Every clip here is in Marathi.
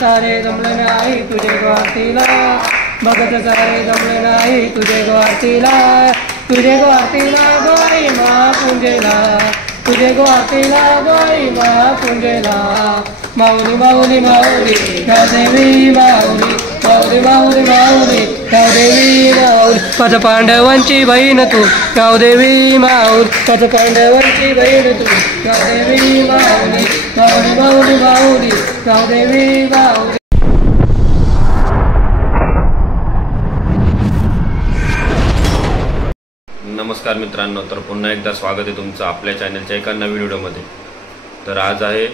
सारे जमले नाही तुझे आरतीला, भगत सारे जमले नाही तुझे आरतीला, तुझे आरतीला बाई महापुंजेला, तुझे आरतीला बाई महापुंजेला। माऊली माऊली माऊली गावदेवी माऊली, माऊली माऊली माऊली गावदेवी माऊली, माझ्या पांडवांची बहीण तू गावदेवी माऊली, माझ्या पांडवांची बहीण तू गावदेवी माऊली, माऊली माऊली माऊली गावदेवी माऊली। नमस्कार मित्रांनो, तर पुन्हा एकदा स्वागत आहे तुमचं आपल्या चॅनलच्या एका नवीन व्हिडिओमध्ये। तर आज आहे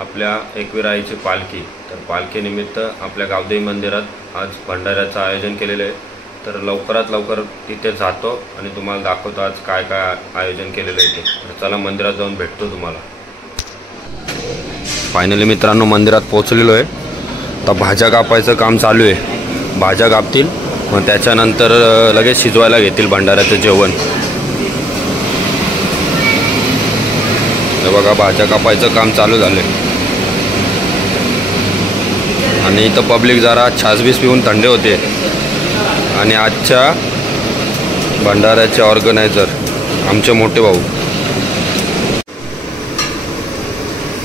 आपल्या एकविराईची पालखी। तर पालखीनिमित्त आपल्या गावदेवी मंदिरात आज भंडाऱ्याचं आयोजन केलेलं आहे। तर लवकरात लवकर तिथे जातो आणि तुम्हाला दाखवतो आज काय काय आयोजन केलेलं आहे ते। तर चला मंदिरात जाऊन भेटतो तुम्हाला। फायनली मित्रांनो मंदिरात पोहोचलेलो आहे। आता भाज्या कापायचं काम चालू आहे। भाज्या कापतील मग त्याच्यानंतर लगेच शिजवायला घेतील भंडाऱ्याचं जेवण। हे बघा भाज्या कापायचं काम चालू झालं आणि इथं पब्लिक जरा छासबीस पिऊन थंडे होते। आणि आजच्या भंडाऱ्याचे ऑर्गनायझर आमचे मोठे भाऊ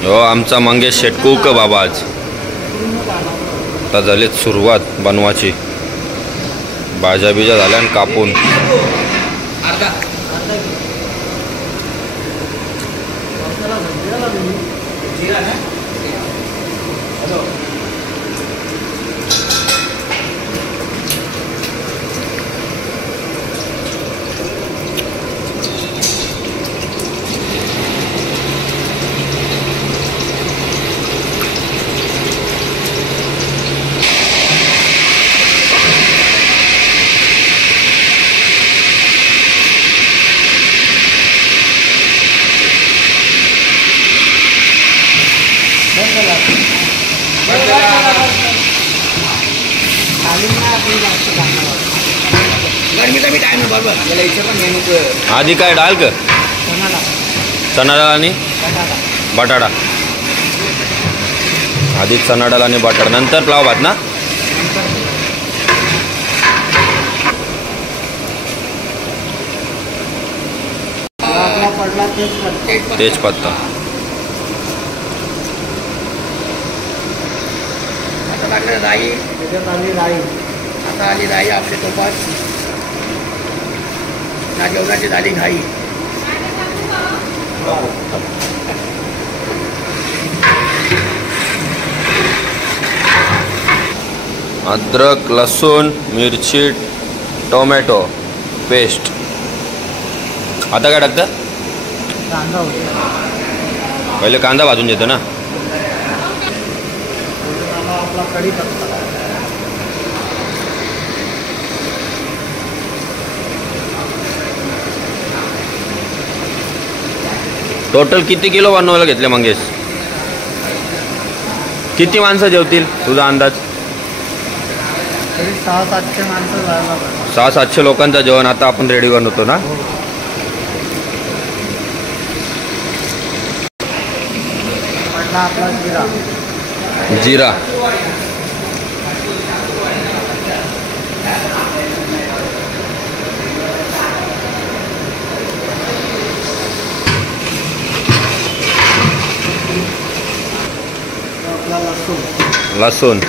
हो आमचा मंगेश शेटकूक बाबा। आज आता झाली सुरुवात बनवायची। भाज्या बिज्या झाल्या आणि कापून आधी काय डाल का चणा डाळ आणि बटाटा। आधी चणा डाळ आणि बटाटा नंतर फ्लावर भात ना। तेजपत्ता राई, आता आली राई आपली तोपात ना जेवणाची झाली घाई। अद्रक लसूण मिरची टोमॅटो पेस्ट। आता काय टाकतं? पहिले कांदा भाजून घेतो ना। टोटल किती किलो बनवायला घेतले मंगेश? किती माणसं जेवतील तुझा अंदाज? 600-700 माणसं जायला पाहिजे। 600-700 लोकांचं जेवण आता आपण रेडी बनवतो ना। आपला जिरा लसूण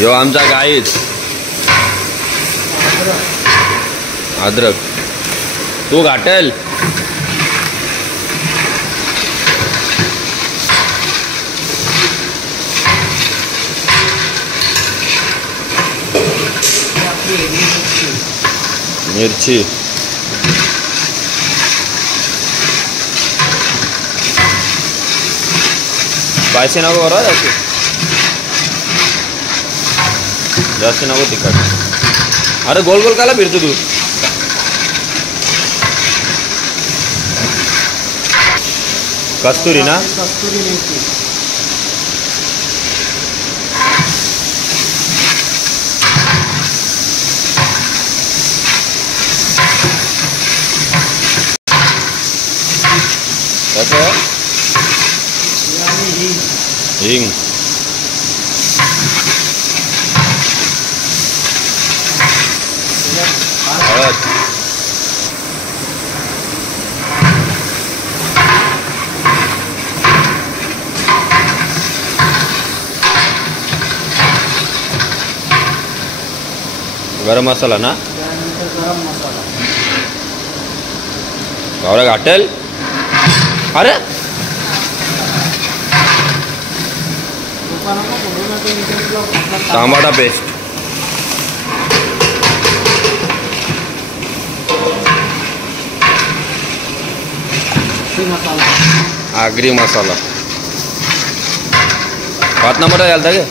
यो आमचा गाईच अद्रक तू घाटेल मिरची स्पायसी नको बरं जास्त नको तिखट। अरे गोल गोल काला फिरतो तू? कस्तुरी ना? कस्तुरी मेथी हिंग, हळद, गरम मसाला ना, गरम मसाला. गावला घाटेल. अरे टमाटा पेस्ट, आगरी मसाला 5 नंबर घालता गे.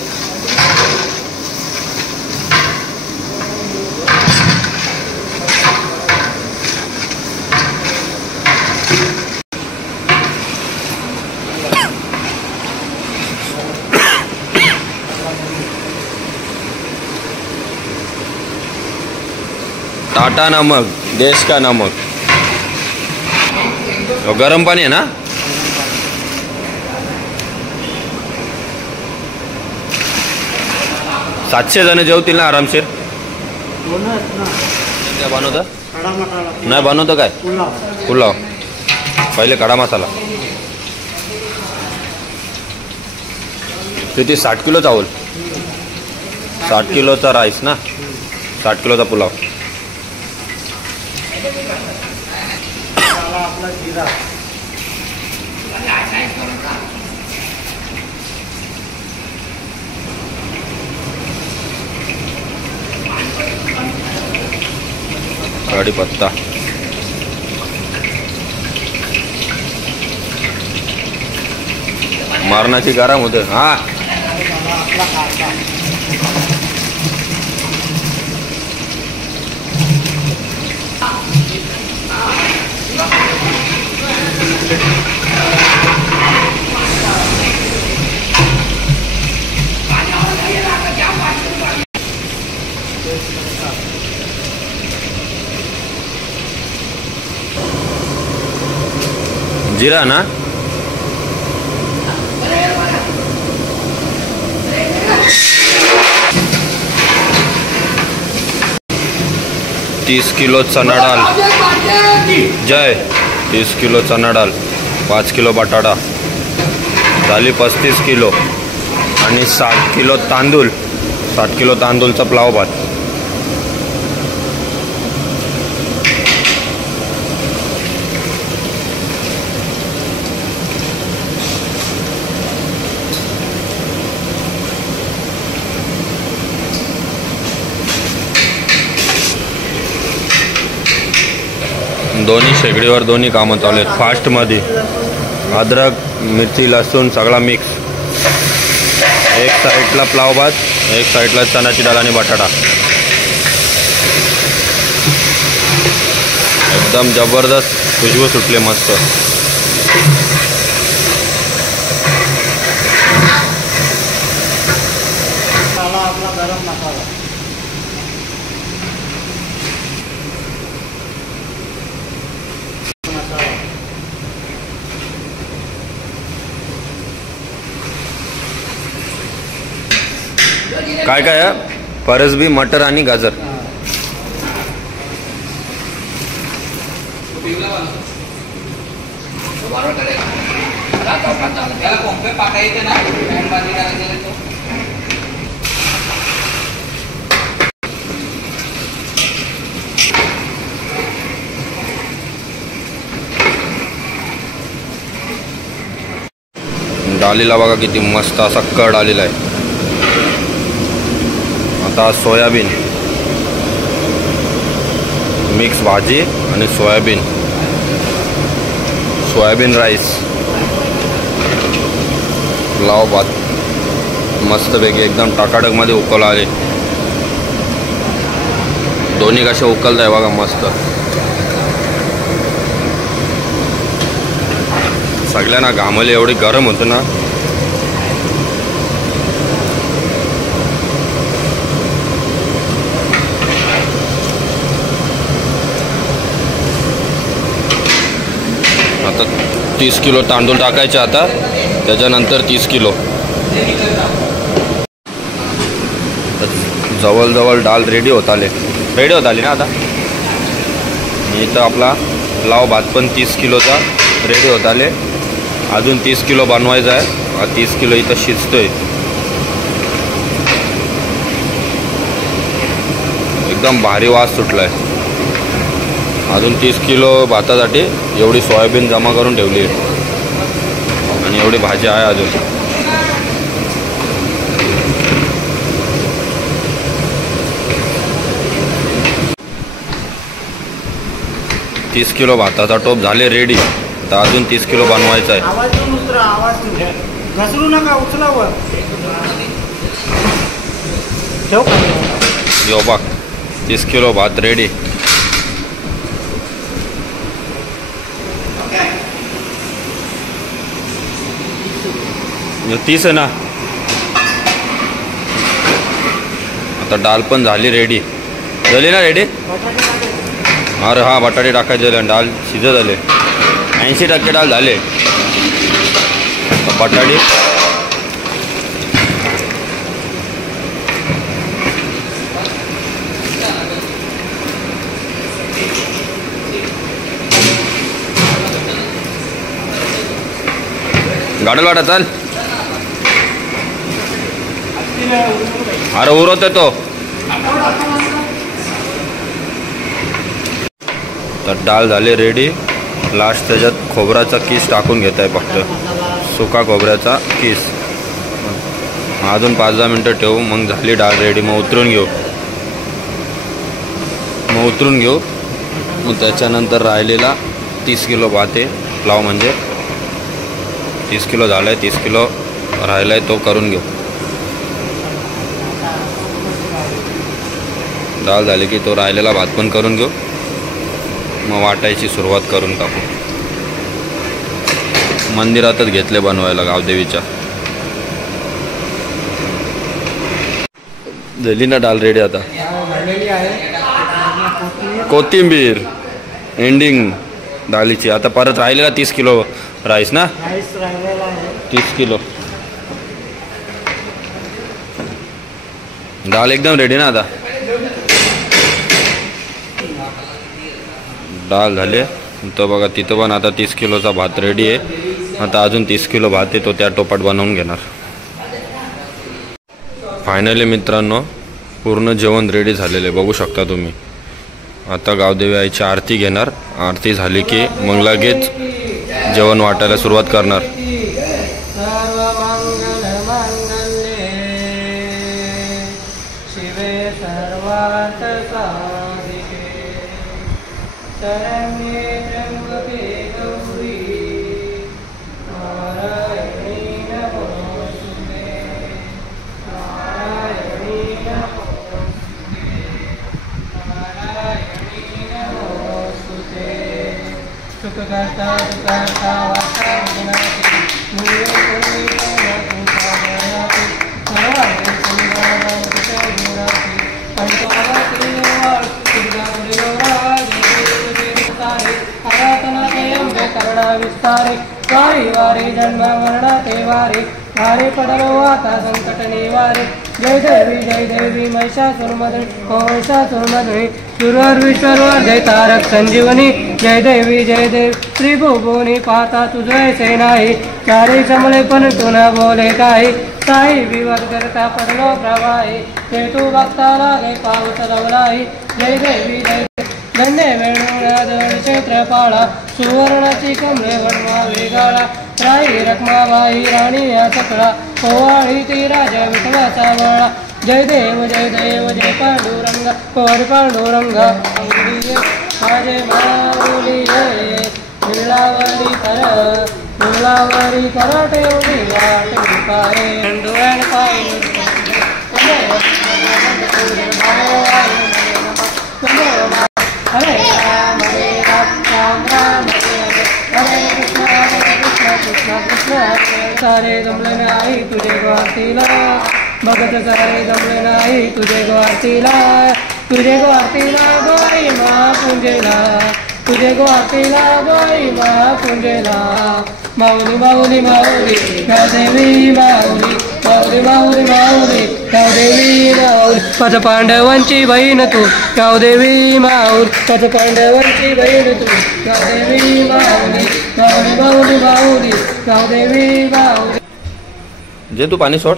टाटा नमक, देश का नमक. गरम पाणी आहे ना. सातशे जण जेवतील ना आरामशीर. काय बनवतं नाही बनवतं काय पुलाव. पहिले खडा मसाला किती 60 किलो चावल, 60 किलोचा राईस ना, 60 किलोचा पुलाव. आपला जिरा, कढीपत्ता, मारणाची गरम होते. हा आपला कांदा, जिरा ना, तीस किलो चना डाळ. जय 30 किलो चना डाळ, 5 किलो बटाटा झाली 35 किलो आणि 60 किलो तांदूळ, 60 किलो तांदूळचा पुलाव भात. दोन्ही शेगडीवर दोन्ही कामं चालू आहेत फास्टमध्ये. अद्रक, मिरची, लसूण सगळा मिक्स. एक साईडला पुलाव भात, एक साईडला चण्याची डाळ आणि बटाटा. एकदम जबरदस्त खुशबू सुटले मस्त. आपला गरम मसाला, काय काय आहे? फरसबी, मटर आणि गाजर. डालीला बघा किती मस्त असा कड आलेला आहे. आता सोयाबीन मिक्स भाजी आणि सोयाबीन राईस, पुलाव भात मस्तपैकी एकदम टाकाटकमध्ये उकळला आले. दोन्ही कसे उकळत आहे बघा मस्त. सगळ्यांना घामले एवढी गरम होतं ना. आता 30 किलो तांदूळ टाकायचे. आता त्याच्यानंतर 30 किलो जवळजवळ डाल रेडी होत आली ना आता. इथं आपला लाव भात पण 30 किलोचा रेडी होत आले. अजून 30 किलो बनवायचा आहे. 30 किलो इथं शिजतोय. एकदम भारी वास सुटलाय. अजून 30 किलो भातासाठी एवढी सोयाबीन जमा करून ठेवली आहे आणि एवढी भाजी आहे अजून. 30 किलो भाताचा टोप झाले रेडी. तर अजून 30 किलो बनवायचा आहे. घसरू नका, उचलावर यो बघ 30 किलो भात रेडी. यो 30 आहे ना. आता डाल पण झाली रेडी. झाली ना रेडी. अरे हा बटाटे टाकायचे झाले. डाल शिजत झाले. 80% डाल झाले. बटाटे गाडल वाटा चाल. अरे उरत येतो. तर डाळ झाले रेडी. लास्ट त्याच्यात खोबऱ्याचा किस टाकून घेत आहे. फक्त सुका खोबऱ्याचा किस. अजून 5-10 मिनटं ठेवू. मग झाली डाळ रेडी. मग उतरून घेऊ. मग त्याच्यानंतर राहिलेला 30 किलो भात आहे. लाव म्हणजे 30 किलो झाला आहे. 30 किलो राहिला आहे तो करून घेऊ. डाळ झाली की तो राहिलेला भात पण करून घेऊ. मग वाटायची सुरुवात करून टाकू. मंदिरातच घेतले बनवायला गावदेवीच्या. झाली ना डाळ रेडी. आता कोथिंबीर एंडिंग डाळीची. आता परत राहिलेला 30 किलो राईस ना. 30 किलो डाळ एकदम रेडी ना. आता डाळ झाले. तो बघा तिथं पण आता 30 किलोचा भात रेडी आहे. आता अजून 30 किलो भात आहे तो त्या टोपात बनवून घेणार. फायनली मित्रांनो पूर्ण जेवण रेडी झालेले बघू शकता तुम्ही. आता गावदेवी आईची आरती घेणार. आरती झाली की मग लगेच जेवण वाटायला सुरुवात करणार. विस्तारे वारी वारी जन्म मरण ते वारी वारी पडलो आता संकट निवारे. जय देवी महिषासुरमर्दिनी महिषासुरमर्दिनी सुरविश्वर जय तारक संजीवनी. जय देवी त्रिभुवनी पाहता तुझे से नाही. चारी कमले पण तुना बोले काही. साई विवाद करता पडलो प्रवाही. ते तू बघता लागे पाऊस लावलाही. जय देवी गंडे वेणुनाद क्षेत्रपाळा सुवर्णाची कमळे वनवा वेगाळा. राई रखमाबाई राणी या सकळा पोवाळी ती राजा विठवाचा बळा. जय देव जय पांडुरंग कोर पांडुरंग माझे माऊली मिळावरी कर ठेवली वाट पारे. डोळ्यान पाय हरे राम राम राम हरे कृष्ण कृष्ण. सारे जमले नाही तुझे आरतीला. भगत सारे जमले नाही तुझे आरतीला. तुझे आरतीला बाई मा पुंजेला. तुझे आरतीला बाई मा पुंजेला. माऊली माऊली माऊली देवी माऊली माऊली माऊली माऊली गावदेवी माऊली माझ्या पांडवांची बहीण तू गावदेवी माऊली माझ्या पांडवांची बहीण तू गावदेवी माऊली माऊली माऊली माऊली गावदेवी माऊली. जे तू पाणी सोड.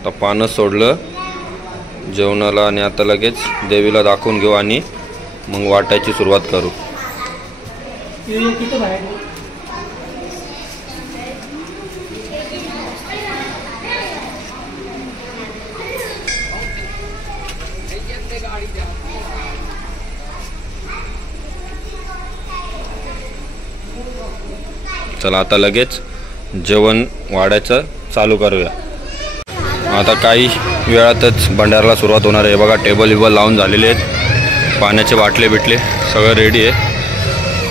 आता पानं सोडलं जेवणाला आणि आता लगेच देवीला दाखवून घेऊ आणि मग वाटायची सुरुवात करू. चला आता लगेच जेवण वाढायचं चालू करूया. आता काही वेळातच भंडाराला सुरुवात होणार आहे. बघा टेबल विबल लावून झालेले आहेत, पाण्याचे बाटले बिटले सगळं रेडी आहे.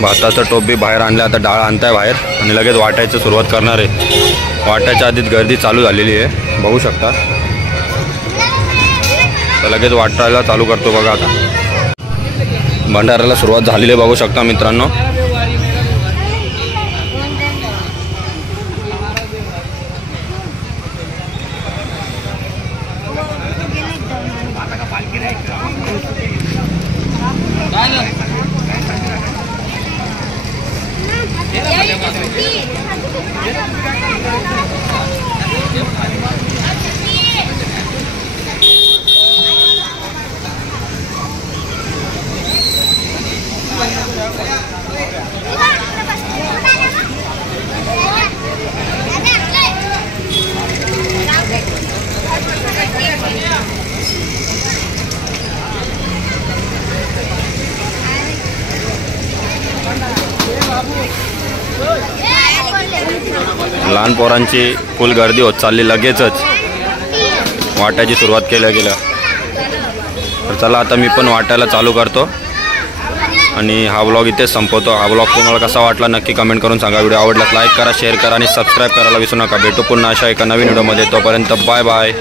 भाताचं टोप बी बाहेर आणलं, आता डाळ आणताय बाहेर आणि लगेच वाटायचं सुरुवात करणार आहे. वाटायच्या आधीच गर्दी चालू झालेली आहे बघू शकता. तर लगेच वाटायला चालू करतो. बघा आता भंडाराला सुरुवात झालेली आहे बघू शकता मित्रांनो. लहान पोरांची फुल गर्दी होत चालली. लगेचच वाटायची सुरुवात केल्या गेल्या. तर चला आता मी पण वाटायला चालू करतो आणि हा व्लॉग इथेच संपवतो. हा व्लॉग तुम्हाला कसा वाटला नक्की कमेंट करून सांगा. व्हिडिओ आवडल्यास लाईक करा, शेअर करा आणि सबस्क्राईब करायला विसरू नका. भेटू पुन्हा अशा एका नवीन व्हिडिओमध्ये. तोपर्यंत बाय बाय.